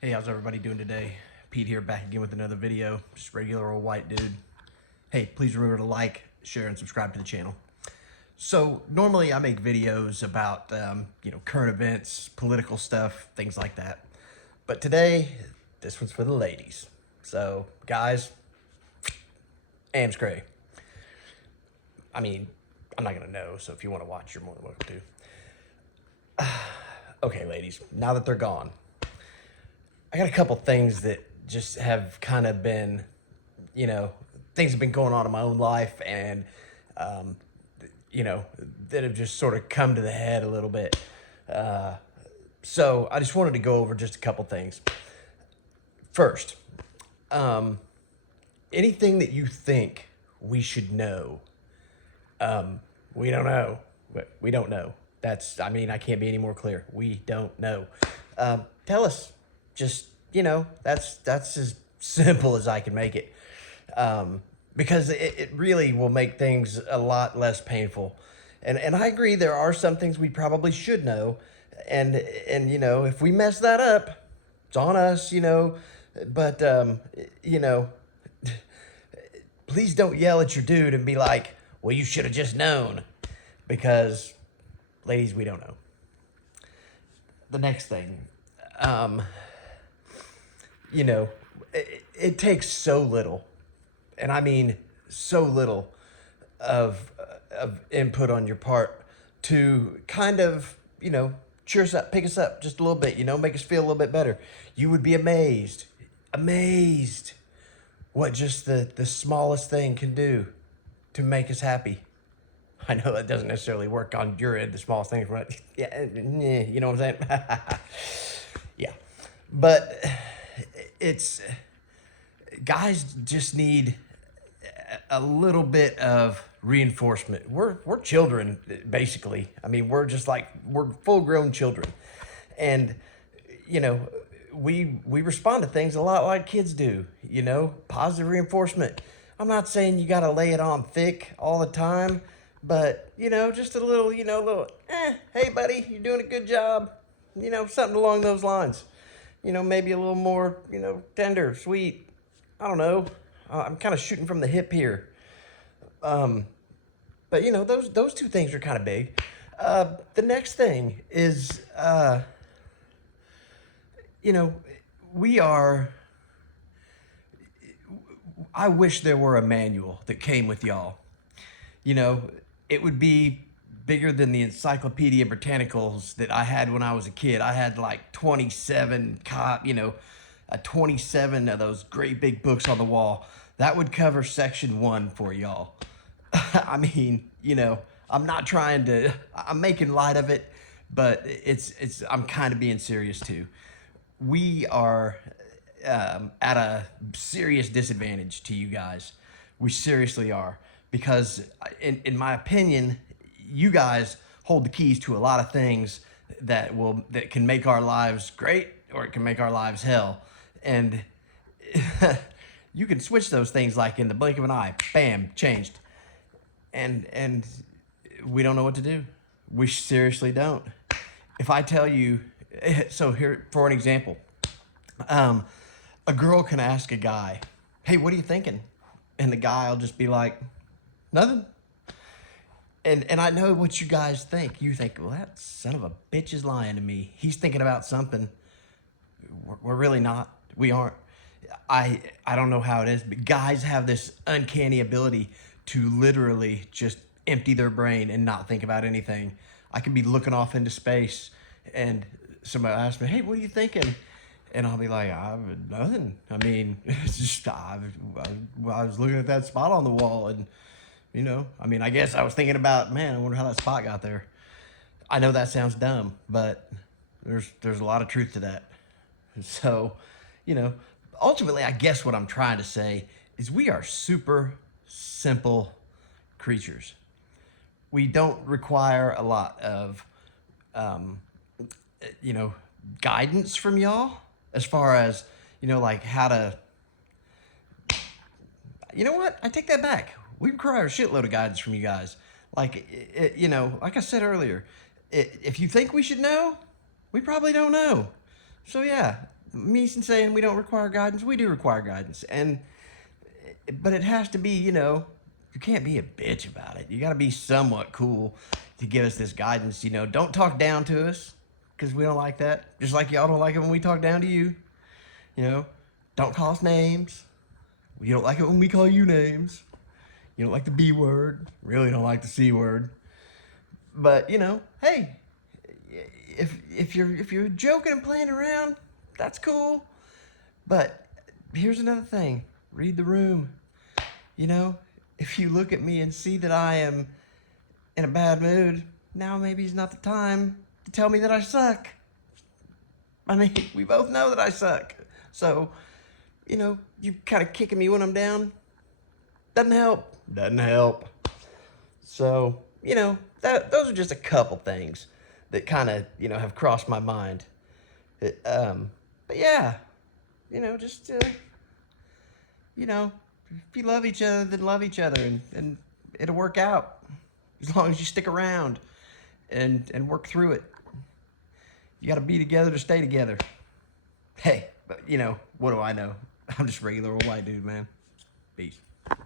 Hey, how's everybody doing today? Pete here, back again with another video. Just regular old white dude. Hey, please remember to like, share, and subscribe to the channel. So normally I make videos about current events, political stuff, things like that. But today, this one's for the ladies. So guys, Am's Cray. I mean, I'm not gonna know. So if you want to watch, you're more than welcome to. Okay, ladies. Now that they're gone, I got a couple things that just have kind of been, things have been going on in my own life and, um, that have just sort of come to the head a little bit. So I just wanted to go over just a couple things. First, um, anything that you think we should know, we don't know. We don't know. I can't be any more clear. We don't know. Tell us. Just, that's as simple as I can make it. Because it really will make things a lot less painful. And I agree, there are some things we probably should know. And if we mess that up, it's on us, But, please don't yell at your dude and be like, well, you should have just known. Because, ladies, we don't know. The next thing, it takes so little, and I mean so little, of input on your part to kind of, cheer us up, pick us up just a little bit, make us feel a little bit better. You would be amazed what just the smallest thing can do to make us happy. I know that doesn't necessarily work on your end, the smallest thing, right? Yeah, you know what I'm saying? Yeah. But it's, guys just need a little bit of reinforcement. We're children, basically. I mean, we're full grown children. And, we respond to things a lot like kids do, positive reinforcement. I'm not saying you got to lay it on thick all the time, but, just a little, hey, buddy, you're doing a good job. Something along those lines. Maybe a little more, tender, sweet. I don't know. I'm kind of shooting from the hip here. But, those two things are kind of big. The next thing is, we are, I wish there were a manual that came with y'all. It would be bigger than the Encyclopedia Britannicals that I had when I was a kid. I had like 27 27 of those great big books on the wall. That would cover section 1 for y'all. I mean, I'm not trying to, I'm making light of it, but I'm kind of being serious too. We are at a serious disadvantage to you guys. We seriously are, because in my opinion, you guys hold the keys to a lot of things that can make our lives great, or it can make our lives hell. And you can switch those things like in the blink of an eye. Bam, changed. And we don't know what to do. We seriously don't. If I tell you, so here, for an example, a girl can ask a guy, hey, what are you thinking? And the guy will just be like, nothing. And I know what you guys think. You think, well, that son of a bitch is lying to me. He's thinking about something. We're really not. We aren't. I don't know how it is, but guys have this uncanny ability to literally just empty their brain and not think about anything. I could be looking off into space and somebody asks me, hey, what are you thinking? And I'll be like, nothing. I mean, it's just, I was looking at that spot on the wall and, I guess I was thinking about, man, I wonder how that spot got there. I know that sounds dumb, but there's a lot of truth to that. So, ultimately, I guess what I'm trying to say is we are super simple creatures. We don't require a lot of, guidance from y'all as far as, like how to, you know what? I take that back. We require a shitload of guidance from you guys. Like, like I said earlier, if you think we should know, we probably don't know. So yeah, me saying we don't require guidance, we do require guidance. But it has to be, you can't be a bitch about it. You got to be somewhat cool to give us this guidance. Don't talk down to us because we don't like that. Just like y'all don't like it when we talk down to you. You know, don't call us names. You don't like it when we call you names. You don't like the B word. Really don't like the C word. But hey, if you're joking and playing around, that's cool. But here's another thing. Read the room. If you look at me and see that I am in a bad mood, now maybe is not the time to tell me that I suck. I mean, we both know that I suck. So, you kind of kicking me when I'm down doesn't help. Doesn't help. So, those are just a couple things that kind of, have crossed my mind. But yeah, just, if you love each other, then love each other, and it'll work out as long as you stick around and work through it. You got to be together to stay together. Hey, but what do I know? I'm just a regular old white dude, man. Peace.